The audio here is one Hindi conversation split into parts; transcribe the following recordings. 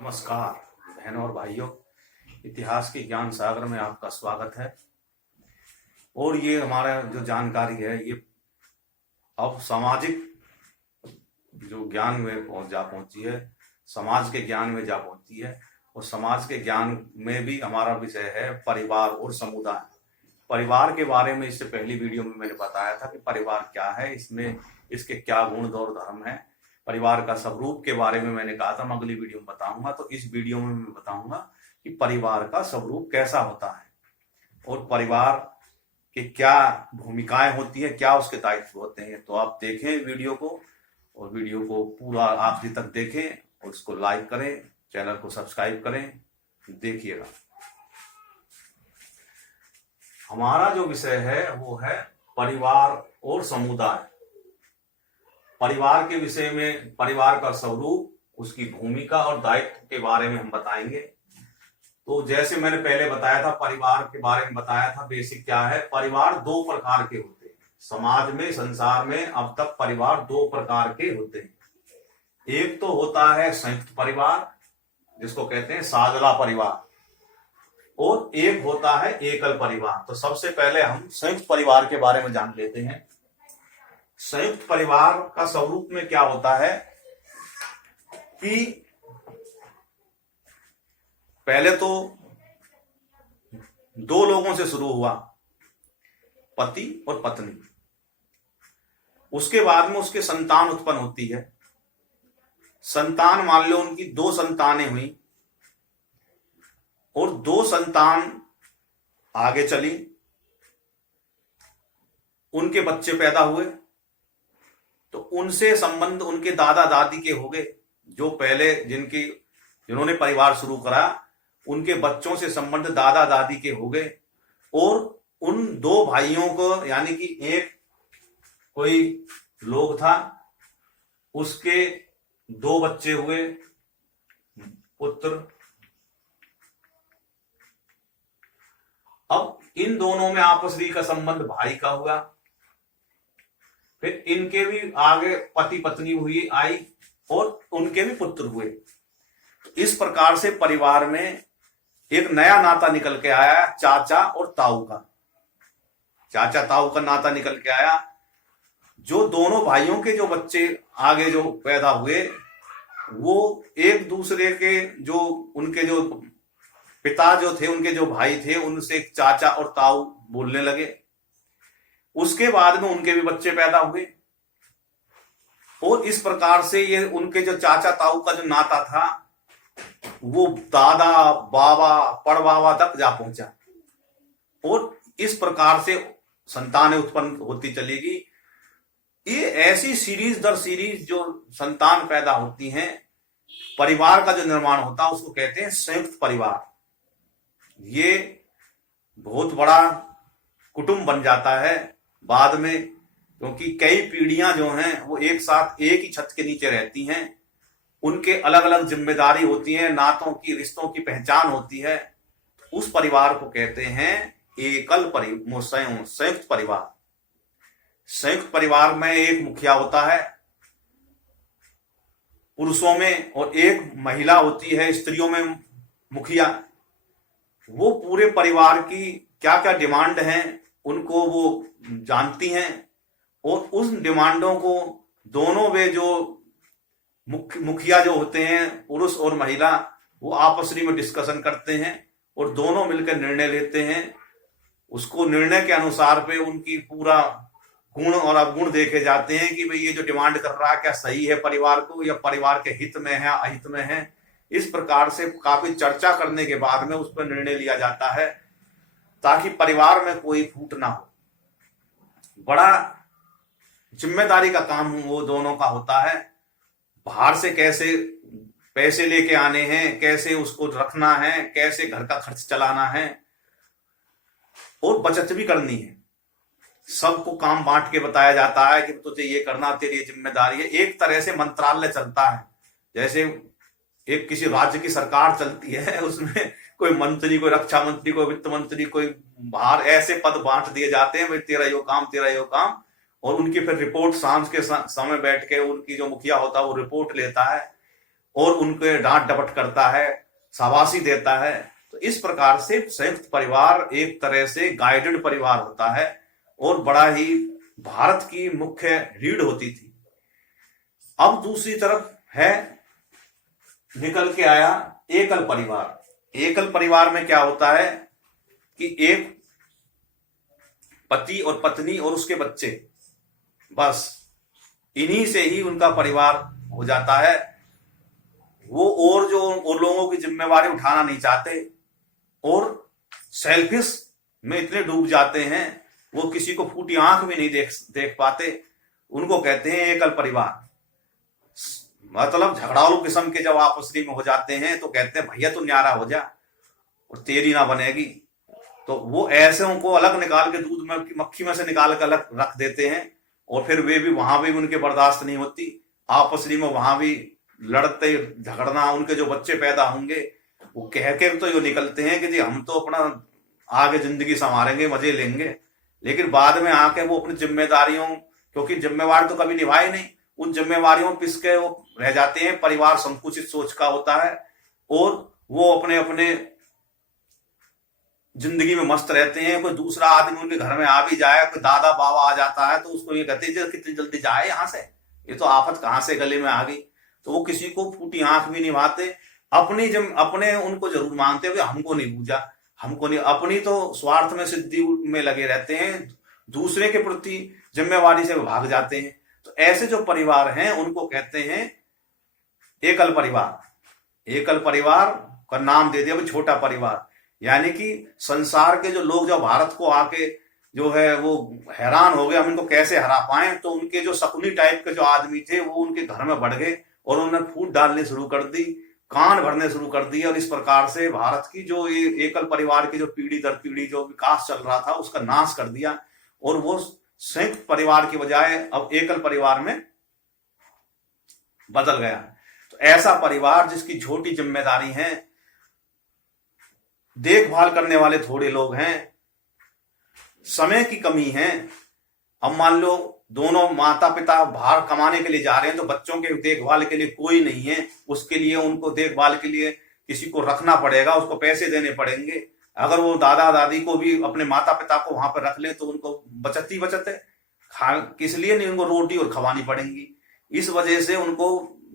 नमस्कार बहनों और भाइयों, इतिहास के ज्ञान सागर में आपका स्वागत है। और ये हमारा जो जानकारी है ये अब सामाजिक जो ज्ञान में जा पहुंची है, समाज के ज्ञान में जा पहुंची है। और समाज के ज्ञान में भी हमारा विषय है परिवार और समुदाय। परिवार के बारे में इससे पहली वीडियो में मैंने बताया था कि परिवार क्या है, इसमें इसके क्या गुण और धर्म है। परिवार का स्वरूप के बारे में मैंने कहा था मैं अगली वीडियो में बताऊंगा, तो इस वीडियो में मैं बताऊंगा कि परिवार का स्वरूप कैसा होता है और परिवार के क्या भूमिकाएं होती है, क्या उसके दायित्व होते हैं। तो आप देखें वीडियो को और वीडियो को पूरा आखिरी तक देखें और उसको लाइक करें, चैनल को सब्सक्राइब करें, देखिएगा। हमारा जो विषय है वो है परिवार और समुदाय। परिवार के विषय में परिवार का स्वरूप, उसकी भूमिका और दायित्व के बारे में हम बताएंगे। तो जैसे मैंने पहले बताया था, परिवार के बारे में बताया था, बेसिक क्या है। परिवार दो प्रकार के होते हैं समाज में, संसार में। अब तक परिवार दो प्रकार के होते हैं। एक तो होता है संयुक्त परिवार, जिसको कहते हैं साझला परिवार, और एक होता है एकल परिवार। तो सबसे पहले हम संयुक्त परिवार के बारे में जान लेते हैं। संयुक्त परिवार का स्वरूप में क्या होता है कि पहले तो दो लोगों से शुरू हुआ, पति और पत्नी। उसके बाद में उसके संतान उत्पन्न होती है। संतान, मान लो उनकी दो संतानें हुई और दो संतान आगे चली, उनके बच्चे पैदा हुए, तो उनसे संबंध उनके दादा दादी के हो गए। जो पहले जिन्होंने परिवार शुरू करा, उनके बच्चों से संबंध दादा दादी के हो गए। और उन दो भाइयों को, यानी कि एक कोई लोग था, उसके दो बच्चे हुए, पुत्र। अब इन दोनों में आपसी का संबंध भाई का हुआ। फिर इनके भी आगे पति पत्नी हुई आई और उनके भी पुत्र हुए। इस प्रकार से परिवार में एक नया नाता निकल के आया, चाचा और ताऊ का। चाचा ताऊ का नाता निकल के आया। जो दोनों भाइयों के जो बच्चे आगे जो पैदा हुए, वो एक दूसरे के जो उनके जो पिता जो थे, उनके जो भाई थे, उनसे चाचा और ताऊ बोलने लगे। उसके बाद में उनके भी बच्चे पैदा हुए और इस प्रकार से ये उनके जो चाचा ताऊ का जो नाता था वो दादा बाबा पड़बाबा तक जा पहुंचा। और इस प्रकार से संतानें उत्पन्न होती चलेगी। ये ऐसी सीरीज दर सीरीज जो संतान पैदा होती हैं, परिवार का जो निर्माण होता है उसको कहते हैं संयुक्त परिवार। ये बहुत बड़ा कुटुंब बन जाता है बाद में, क्योंकि कई पीढ़ियां जो हैं वो एक साथ एक ही छत के नीचे रहती हैं। उनके अलग अलग जिम्मेदारी होती है, नातों की, रिश्तों की पहचान होती है। उस परिवार को कहते हैं एकल संयुक्त परिवार। संयुक्त परिवार में एक मुखिया होता है पुरुषों में और एक महिला होती है स्त्रियों में मुखिया। वो पूरे परिवार की क्या क्या डिमांड हैं उनको वो जानती हैं और उस डिमांडों को दोनों वे जो मुखिया जो होते हैं, पुरुष और महिला, वो आपस में डिस्कशन करते हैं और दोनों मिलकर निर्णय लेते हैं। उसको निर्णय के अनुसार पे उनकी पूरा गुण और अवगुण देखे जाते हैं कि भाई ये जो डिमांड कर रहा है क्या सही है परिवार को, या परिवार के हित में है अहित में है। इस प्रकार से काफी चर्चा करने के बाद में उस पर निर्णय लिया जाता है ताकि परिवार में कोई फूट ना हो। बड़ा जिम्मेदारी का काम वो दोनों का होता है। बाहर से कैसे पैसे लेके आने हैं, कैसे उसको रखना है, कैसे घर का खर्च चलाना है और बचत भी करनी है। सबको काम बांट के बताया जाता है कि तुझे ये करना, तेरी जिम्मेदारी है। एक तरह से मंत्रालय चलता है, जैसे एक किसी राज्य की सरकार चलती है, उसमें कोई मंत्री, कोई रक्षा मंत्री, कोई वित्त मंत्री, कोई बाहर ऐसे पद बांट दिए जाते हैं, भाई तेरा यो काम, तेरा यो काम। और उनकी फिर रिपोर्ट शाम के समय बैठ के उनकी जो मुखिया होता है वो रिपोर्ट लेता है और उनके डांट डपट करता है, शाबाशी देता है। तो इस प्रकार से संयुक्त परिवार एक तरह से गाइडेड परिवार होता है और बड़ा ही भारत की मुख्य रीढ़ होती थी। अब दूसरी तरफ है, निकल के आया एकल परिवार। एकल परिवार में क्या होता है कि एक पति और पत्नी और उसके बच्चे, बस इन्हीं से ही उनका परिवार हो जाता है। वो और जो उन लोगों की जिम्मेवारी उठाना नहीं चाहते और सेल्फिश में इतने डूब जाते हैं, वो किसी को फूटी आंख भी नहीं देख पाते। उनको कहते हैं एकल परिवार। मतलब झगड़ालू किस्म के जब आपस में हो जाते हैं तो कहते हैं भैया तू न्यारा हो जा और तेरी ना बनेगी। तो वो ऐसे उनको अलग निकाल के दूध में मक्खी में से निकाल कर अलग रख देते हैं और फिर वे भी वहां भी उनके बर्दाश्त नहीं होती, आपस में वहां भी लड़ते झगड़ना। उनके जो बच्चे पैदा होंगे वो कह के तो ये निकलते हैं कि जी हम तो अपना आगे जिंदगी संवारेंगे, मजे लेंगे, लेकिन बाद में आके वो अपनी जिम्मेदारियों, क्योंकि जिम्मेवार तो कभी निभाई नहीं, उन जिम्मेवारियों में पिस के वो रह जाते हैं। परिवार संकुचित सोच का होता है और वो अपने अपने जिंदगी में मस्त रहते हैं। कोई दूसरा आदमी उनके घर में आ भी जाए, कोई दादा बाबा आ जाता है तो उसको ये कहते हैं कितनी जल्दी जाए यहाँ से, ये तो आफत कहाँ से गले में आ गई। तो वो किसी को फूटी आंख भी निभाते, अपने उनको जरूर मानते हुए हमको नहीं पूजा, हमको नहीं, अपनी तो स्वार्थ में सिद्धि में लगे रहते हैं, दूसरे के प्रति जिम्मेवारी से भाग जाते हैं। तो ऐसे जो परिवार हैं उनको कहते हैं एकल परिवार। एकल परिवार का नाम दे दिया छोटा परिवार। यानी कि संसार के जो लोग जो भारत को आके जो है वो हैरान हो गए हम इनको कैसे हरा पाए, तो उनके जो शकुनी टाइप के जो आदमी थे वो उनके घर में बढ़ गए और उन्होंने फूट डालने शुरू कर दी, कान भरने शुरू कर दिए। और इस प्रकार से भारत की जो ये एकल परिवार की जो पीढ़ी दर पीढ़ी जो विकास चल रहा था उसका नाश कर दिया और वो संयुक्त परिवार की बजाय अब एकल परिवार में बदल गया। तो ऐसा परिवार जिसकी छोटी जिम्मेदारी है, देखभाल करने वाले थोड़े लोग हैं, समय की कमी है। अब मान लो दोनों माता पिता बाहर कमाने के लिए जा रहे हैं तो बच्चों के देखभाल के लिए कोई नहीं है, उसके लिए उनको देखभाल के लिए किसी को रखना पड़ेगा, उसको पैसे देने पड़ेंगे। अगर वो दादा दादी को भी अपने माता पिता को वहां पर रख ले तो उनको बचत ही बचत है, किस लिए नहीं, उनको रोटी और खवानी पड़ेंगी। इस वजह से उनको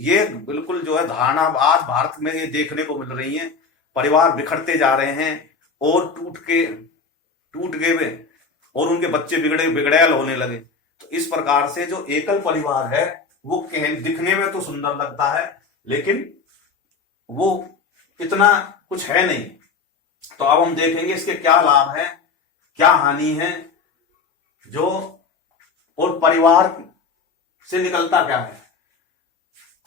ये बिल्कुल जो है धारणा आज भारत में ये देखने को मिल रही है, परिवार बिखरते जा रहे हैं और टूट गए और उनके बच्चे बिगड़ैल होने लगे। तो इस प्रकार से जो एकल परिवार है वो दिखने में तो सुंदर लगता है लेकिन वो इतना कुछ है नहीं। तो अब हम देखेंगे इसके क्या लाभ है, क्या हानि है, जो और परिवार से निकलता क्या है।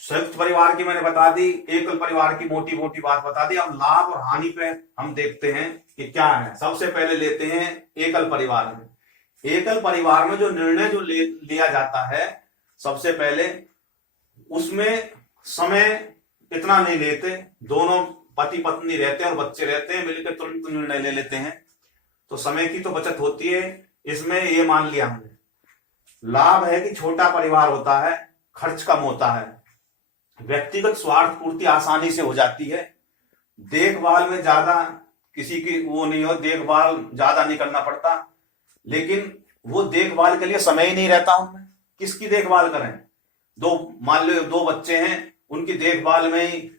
संयुक्त परिवार की मैंने बता दी, एकल परिवार की मोटी मोटी बात बता दी। अब लाभ और हानि पे हम देखते हैं कि क्या है। सबसे पहले लेते हैं एकल परिवार में। एकल परिवार में जो निर्णय जो लिया जाता है, सबसे पहले उसमें समय इतना नहीं लेते, दोनों पति पत्नी रहते हैं और बच्चे रहते हैं, मिलकर तुरंत निर्णय ले लेते हैं, तो समय की तो बचत होती है। इसमें ये मान लिया हमने। लाभ है कि छोटा परिवार होता है, खर्च कम होता है, व्यक्तिगत स्वार्थ पूर्ति आसानी से हो जाती है, देखभाल में ज्यादा किसी की वो नहीं हो, देखभाल ज्यादा नहीं करना पड़ता, लेकिन वो देखभाल के लिए समय ही नहीं रहता उनमें। किसकी देखभाल करें? मान लो दो बच्चे हैं, उनकी देखभाल में ही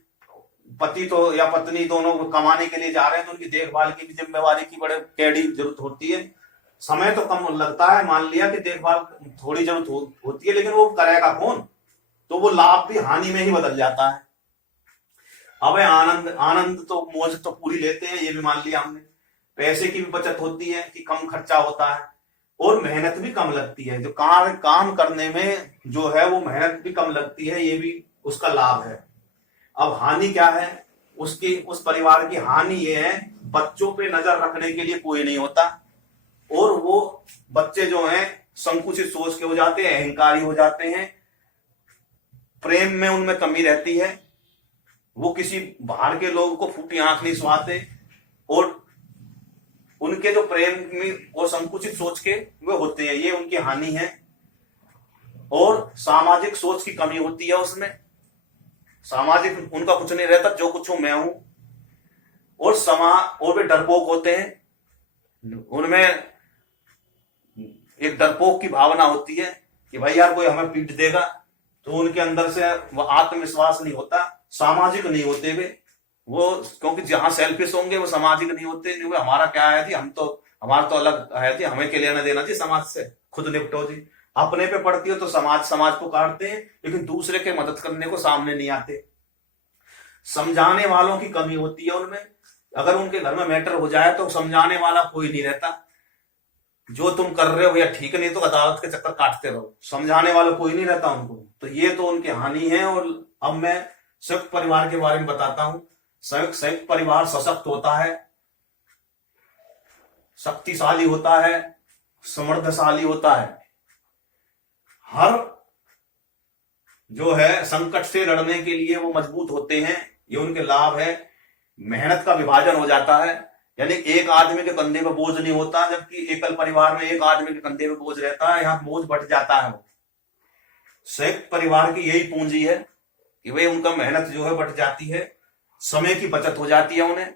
पति तो या पत्नी दोनों कमाने के लिए जा रहे हैं, तो उनकी देखभाल की भी जिम्मेवारी की बड़े कैडी जरूरत होती है। समय तो कम लगता है, मान लिया कि देखभाल थोड़ी जरूरत होती है, लेकिन वो करेगा कौन? तो वो लाभ भी हानि में ही बदल जाता है। अब आनंद तो मौज तो पूरी लेते हैं, ये भी मान लिया हमने। पैसे की भी बचत होती है कि कम खर्चा होता है और मेहनत भी कम लगती है। जो काम करने में जो है वो मेहनत भी कम लगती है, ये भी उसका लाभ है। अब हानि क्या है उस परिवार की? हानि ये है बच्चों पे नजर रखने के लिए कोई नहीं होता और वो बच्चे जो हैं संकुचित सोच के हो जाते हैं, अहंकारी हो जाते हैं, प्रेम में उनमें कमी रहती है, वो किसी बाहर के लोगों को फूटी आंख नहीं सुहाते और उनके जो प्रेम में और संकुचित सोच के वे होते हैं, ये उनकी हानि है। और सामाजिक सोच की कमी होती है उसमें। सामाजिक उनका कुछ नहीं रहता, जो कुछ हूं मैं हूं। और वे डरपोक होते हैं, उनमें एक डरपोक की भावना होती है कि भाई यार कोई हमें पीट देगा, तो उनके अंदर से वो आत्मविश्वास नहीं होता, सामाजिक नहीं होते वे। वो क्योंकि जहां सेल्फिश होंगे वो सामाजिक नहीं होते, नहीं, हमारा क्या है जी, हमारा तो अलग है जी, हमें क्या लेना देना जी समाज से, खुद निपटो जी। अपने पे पड़ती हो तो समाज को काटते हैं, लेकिन दूसरे के मदद करने को सामने नहीं आते। समझाने वालों की कमी होती है उनमें। अगर उनके घर में मैटर हो जाए तो समझाने वाला कोई नहीं रहता, जो तुम कर रहे हो या ठीक नहीं, तो अदालत के चक्कर काटते रहो, समझाने वाला कोई नहीं रहता उनको। तो ये तो उनकी हानि है। और अब मैं संयुक्त परिवार के बारे में बताता हूं। संयुक्त परिवार सशक्त होता है, शक्तिशाली होता है, समृद्धशाली होता है। हर जो है संकट से लड़ने के लिए वो मजबूत होते हैं, ये उनके लाभ है। मेहनत का विभाजन हो जाता है, यानी एक आदमी के कंधे पे बोझ नहीं होता, जबकि एकल परिवार में एक आदमी के कंधे पे बोझ रहता है, यहाँ बोझ बढ़ जाता है। संयुक्त परिवार की यही पूंजी है कि भाई उनका मेहनत जो है बढ़ जाती है, समय की बचत हो जाती है उन्हें।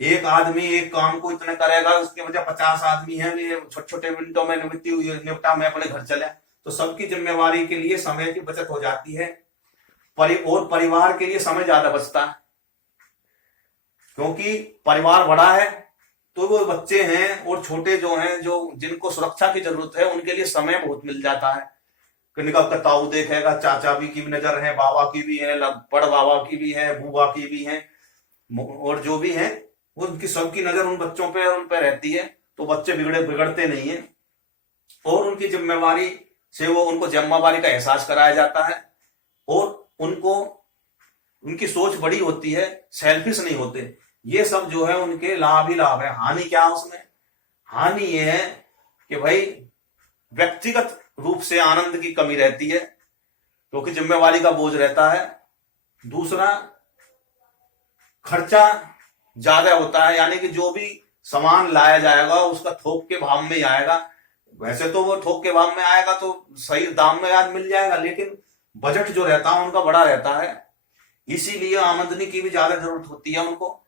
एक आदमी एक काम को इतना करेगा, उसके वजह 50 आदमी है, छोटे छोटे मिनटों में निपटा, मैं अपने घर चला, तो सबकी जिम्मेवारी के लिए समय की बचत हो जाती है। और परिवार के लिए समय ज्यादा बचता है, क्योंकि परिवार बड़ा है तो वो बच्चे हैं और छोटे जो हैं, जो जिनको सुरक्षा की जरूरत है, उनके लिए समय बहुत मिल जाता है। कनिका का ताऊ देखेगा, चाचा भी की भी नजर है, बाबा की भी है, बड़ बाबा की भी है, बुआ की भी है, और जो भी है वो उनकी सबकी नजर उन बच्चों पे उन पे रहती है। तो बच्चे बिगड़ते नहीं है, और उनकी जिम्मेवारी से वो उनको जिम्मेवारी का एहसास कराया जाता है, और उनकी सोच बड़ी होती है, सेल्फिश नहीं होते। ये सब जो है उनके लाभ ही लाभ है। हानि क्या है उसमें? हानि ये है कि भाई व्यक्तिगत रूप से आनंद की कमी रहती है, क्योंकि जिम्मेवारी का बोझ रहता है। दूसरा, खर्चा ज्यादा होता है, यानी कि जो भी सामान लाया जाएगा उसका थोक के भाव में ही आएगा। वैसे तो वो थोक के भाव में आएगा तो सही दाम में आज मिल जाएगा, लेकिन बजट जो रहता है उनका बड़ा रहता है, इसीलिए आमदनी की भी ज्यादा जरूरत होती है उनको।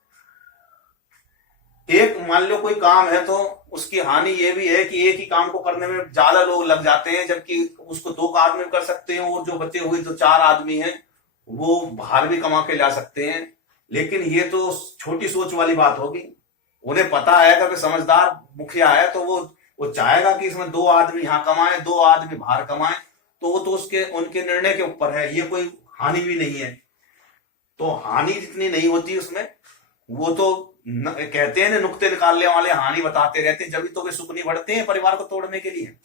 एक मान लो कोई काम है तो उसकी हानि ये भी है कि एक ही काम को करने में ज्यादा लोग लग जाते हैं, जबकि उसको 2 आदमी कर सकते हैं, और जो बचे हुए तो 4 आदमी हैं वो बाहर भी कमा के ला सकते हैं। लेकिन ये तो छोटी सोच वाली बात होगी। उन्हें पता है कि समझदार मुखिया है तो वो चाहेगा कि इसमें 2 आदमी यहाँ कमाए, 2 आदमी बाहर कमाए, तो वो तो उनके निर्णय के ऊपर है, ये कोई हानि भी नहीं है। तो हानि जितनी नहीं होती उसमें, वो तो कहते हैं ना, नुक्ते निकालने वाले हानि बताते रहते हैं, जब तो वे सुख नहीं बढ़ते हैं परिवार को तोड़ने के लिए।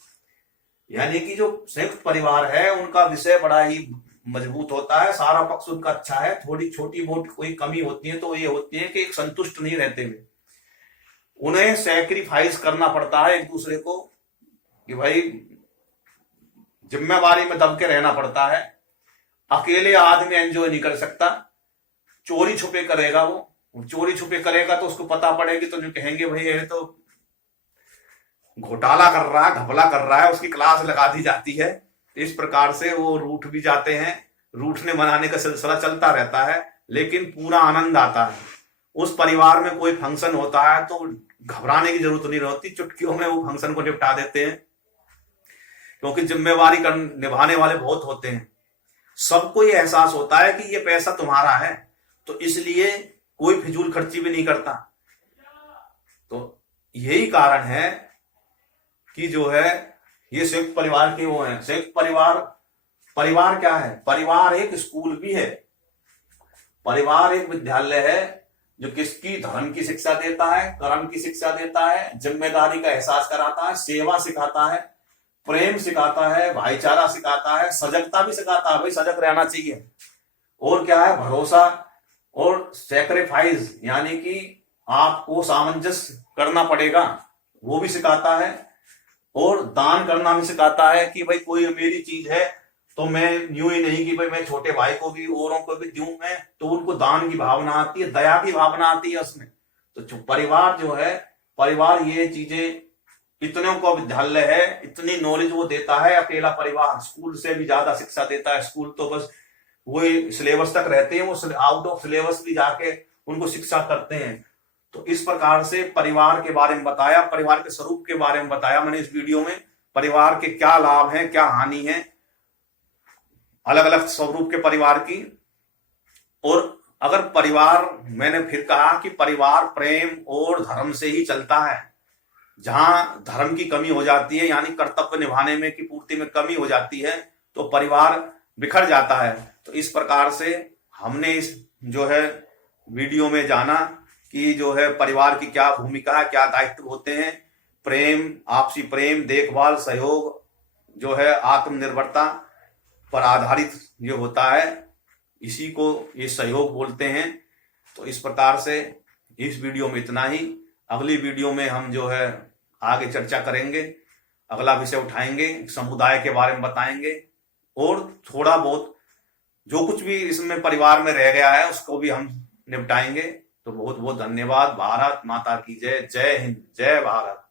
यानी कि जो संयुक्त परिवार है उनका विषय बड़ा ही मजबूत होता है, सारा पक्ष उनका अच्छा है। थोड़ी छोटी मोटी कोई कमी होती है तो ये होती है कि एक संतुष्ट नहीं रहते हुए, उन्हें सैक्रिफाइस करना पड़ता है एक दूसरे को, कि भाई जिम्मेवारी में दब के रहना पड़ता है। अकेले आदमी एंजॉय नहीं कर सकता, चोरी छुपे करेगा। वो चोरी छुपे करेगा तो उसको पता पड़ेगी तो जो कहेंगे भाई ये तो घोटाला कर रहा है, घपला कर रहा है, उसकी क्लास लगा दी जाती है। इस प्रकार से वो रूठ भी जाते हैं, रूठने मनाने का सिलसिला चलता रहता है, लेकिन पूरा आनंद आता है। उस परिवार में कोई फंक्शन होता है तो घबराने की जरूरत नहीं होती, चुटकियों में वो फंक्शन को निपटा देते हैं, क्योंकि जिम्मेवारी निभाने वाले बहुत होते हैं। सबको ये एहसास होता है कि ये पैसा तुम्हारा है, तो इसलिए कोई फिजूल खर्ची भी नहीं करता। तो यही कारण है कि जो है ये संयुक्त परिवार के वो हैं। संयुक्त परिवार क्या है? परिवार एक स्कूल भी है, परिवार एक विद्यालय है जो किसकी धर्म की शिक्षा देता है, कर्म की शिक्षा देता है, जिम्मेदारी का एहसास कराता है, सेवा सिखाता है, प्रेम सिखाता है, भाईचारा सिखाता है, सजगता भी सिखाता है, भाई सजग रहना चाहिए। और क्या है? भरोसा और सैक्रिफाइस, यानी कि आपको सामंजस्य करना पड़ेगा, वो भी सिखाता है। और दान करना भी सिखाता है कि भाई कोई मेरी चीज है तो मैं यूं ही नहीं कि भाई मैं छोटे भाई को भी औरों को भी दूं, मैं तो उनको दान की भावना आती है, दया की भावना आती है उसमें। तो परिवार जो है, परिवार ये चीजें इतनों का विद्यालय है, इतनी नॉलेज वो देता है। अकेला परिवार स्कूल से भी ज्यादा शिक्षा देता है। स्कूल तो बस वो सिलेबस तक रहते हैं, वो आउट ऑफ सिलेबस भी जाके उनको शिक्षा करते हैं। तो इस प्रकार से परिवार के बारे में बताया, परिवार के स्वरूप के बारे में बताया मैंने इस वीडियो में। परिवार के क्या लाभ हैं, क्या हानि है, अलग अलग स्वरूप के परिवार की। और अगर परिवार, मैंने फिर कहा कि परिवार प्रेम और धर्म से ही चलता है। जहां धर्म की कमी हो जाती है, यानी कर्तव्य निभाने में की पूर्ति में कमी हो जाती है, तो परिवार बिखर जाता है। तो इस प्रकार से हमने इस जो है वीडियो में जाना कि जो है परिवार की क्या भूमिका है, क्या दायित्व होते हैं। प्रेम, आपसी प्रेम, देखभाल, सहयोग जो है आत्मनिर्भरता पर आधारित ये होता है, इसी को ये सहयोग बोलते हैं। तो इस प्रकार से इस वीडियो में इतना ही। अगली वीडियो में हम जो है आगे चर्चा करेंगे, अगला विषय उठाएंगे, समुदाय के बारे में बताएंगे और थोड़ा बहुत जो कुछ भी इसमें परिवार में रह गया है उसको भी हम निपटाएंगे। तो बहुत बहुत धन्यवाद। भारत माता की जय। जय हिंद, जय भारत।